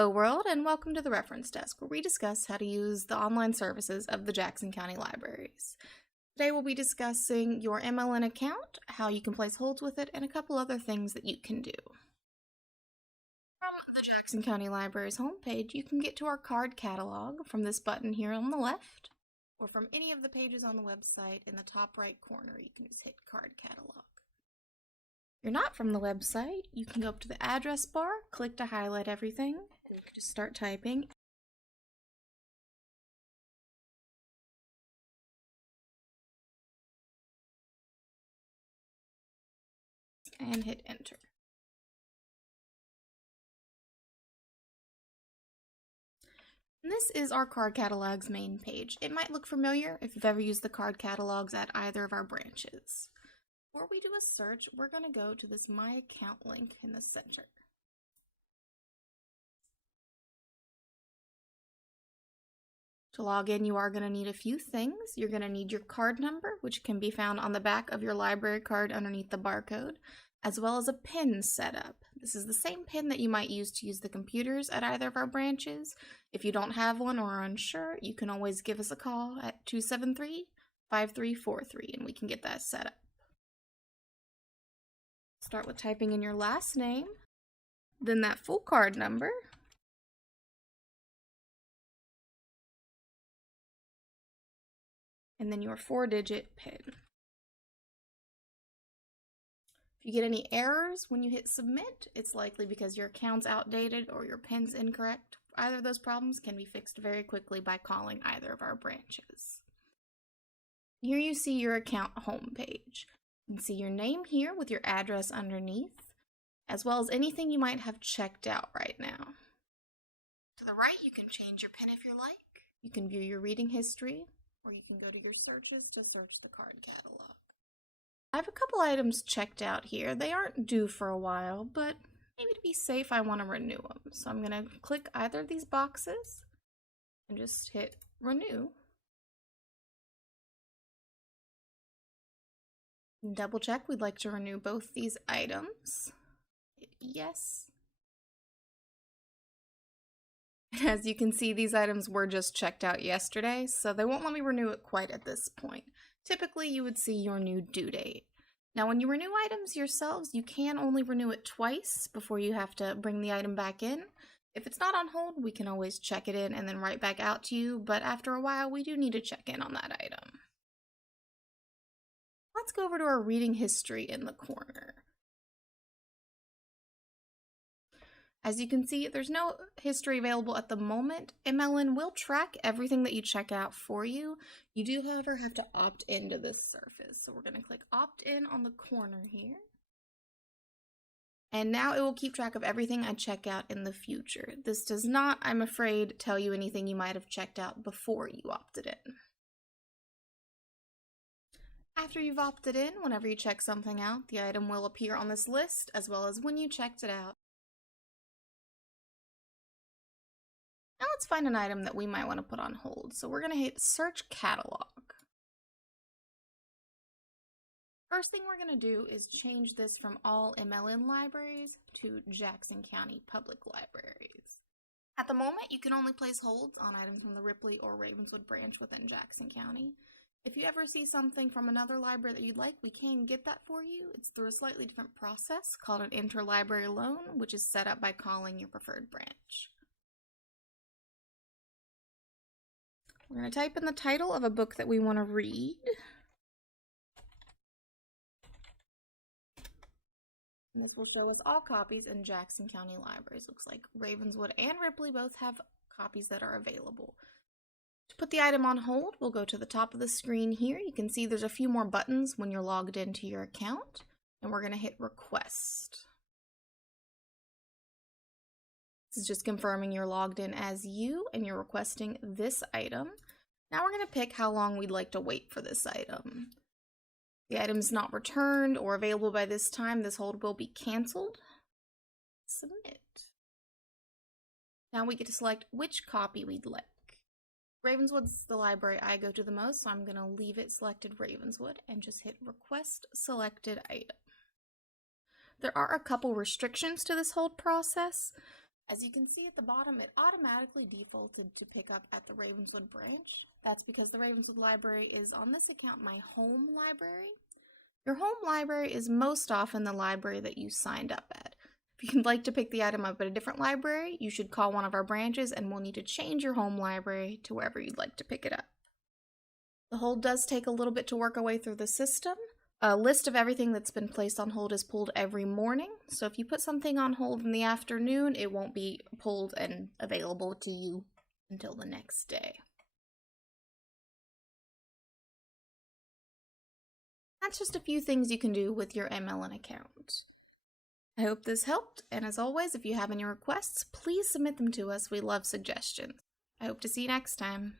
Hello world, and welcome to the Reference Desk, where we discuss how to use the online services of the Jackson County Libraries. Today we'll be discussing your MLN account, how you can place holds with it, and a couple other things that you can do. From the Jackson County Library's homepage, you can get to our card catalog from this button here on the left, or from any of the pages on the website in the top right corner. You can just hit Card Catalog. If you're not from the website, you can go up to the address bar, click to highlight everything, and you can just start typing. And hit enter. And this is our card catalog's main page. It might look familiar if you've ever used the card catalogs at either of our branches. Before we do a search, we're going to go to this My Account link in the center. To log in, you are going to need a few things. You're going to need your card number, which can be found on the back of your library card underneath the barcode, as well as a PIN setup. This is the same PIN that you might use to use the computers at either of our branches. If you don't have one or are unsure, you can always give us a call at 273-5343 and we can get that set up. Start with typing in your last name, then that full card number, and then your 4-digit PIN. If you get any errors when you hit submit, it's likely because your account's outdated or your PIN's incorrect. Either of those problems can be fixed very quickly by calling either of our branches. Here you see your account homepage. You can see your name here with your address underneath, as well as anything you might have checked out right now. To the right, you can change your PIN if you like. You can view your reading history, or you can go to your searches to search the card catalog. I have a couple items checked out here. They aren't due for a while, but maybe to be safe, I want to renew them. So I'm going to click either of these boxes and just hit renew. Double check, we'd like to renew both these items. Hit yes. As you can see, these items were just checked out yesterday, so they won't let me renew it quite at this point. Typically, you would see your new due date. Now, when you renew items yourselves, you can only renew it twice before you have to bring the item back in. If it's not on hold, we can always check it in and then write back out to you, but after a while, we do need to check in on that item. Let's go over to our reading history in the corner. As you can see, there's no history available at the moment. MLN will track everything that you check out for you. You do, however, have to opt into this service. So we're going to click opt in on the corner here. And now it will keep track of everything I check out in the future. This does not, I'm afraid, tell you anything you might have checked out before you opted in. After you've opted in, whenever you check something out, the item will appear on this list, as well as when you checked it out. Now let's find an item that we might want to put on hold. So we're going to hit Search Catalog. First thing we're going to do is change this from all MLN libraries to Jackson County Public Libraries. At the moment, you can only place holds on items from the Ripley or Ravenswood branch within Jackson County. If you ever see something from another library that you'd like, we can get that for you. It's through a slightly different process called an interlibrary loan, which is set up by calling your preferred branch. We're going to type in the title of a book that we want to read. And this will show us all copies in Jackson County Libraries. Looks like Ravenswood and Ripley both have copies that are available. To put the item on hold, we'll go to the top of the screen here. You can see there's a few more buttons when you're logged into your account, and we're going to hit Request. This is just confirming you're logged in as you and you're requesting this item. Now we're going to pick how long we'd like to wait for this item. If the item's not returned or available by this time, this hold will be canceled. Submit. Now we get to select which copy we'd like. Ravenswood's the library I go to the most, so I'm going to leave it selected Ravenswood and just hit Request Selected Item. There are a couple restrictions to this hold process. As you can see at the bottom, it automatically defaulted to pick up at the Ravenswood branch. That's because the Ravenswood library is, on this account, my home library. Your home library is most often the library that you signed up at. If you'd like to pick the item up at a different library, you should call one of our branches and we'll need to change your home library to wherever you'd like to pick it up. The hold does take a little bit to work our way through the system. A list of everything that's been placed on hold is pulled every morning, so if you put something on hold in the afternoon, it won't be pulled and available to you until the next day. That's just a few things you can do with your MLN account. I hope this helped, and as always, if you have any requests, please submit them to us. We love suggestions. I hope to see you next time.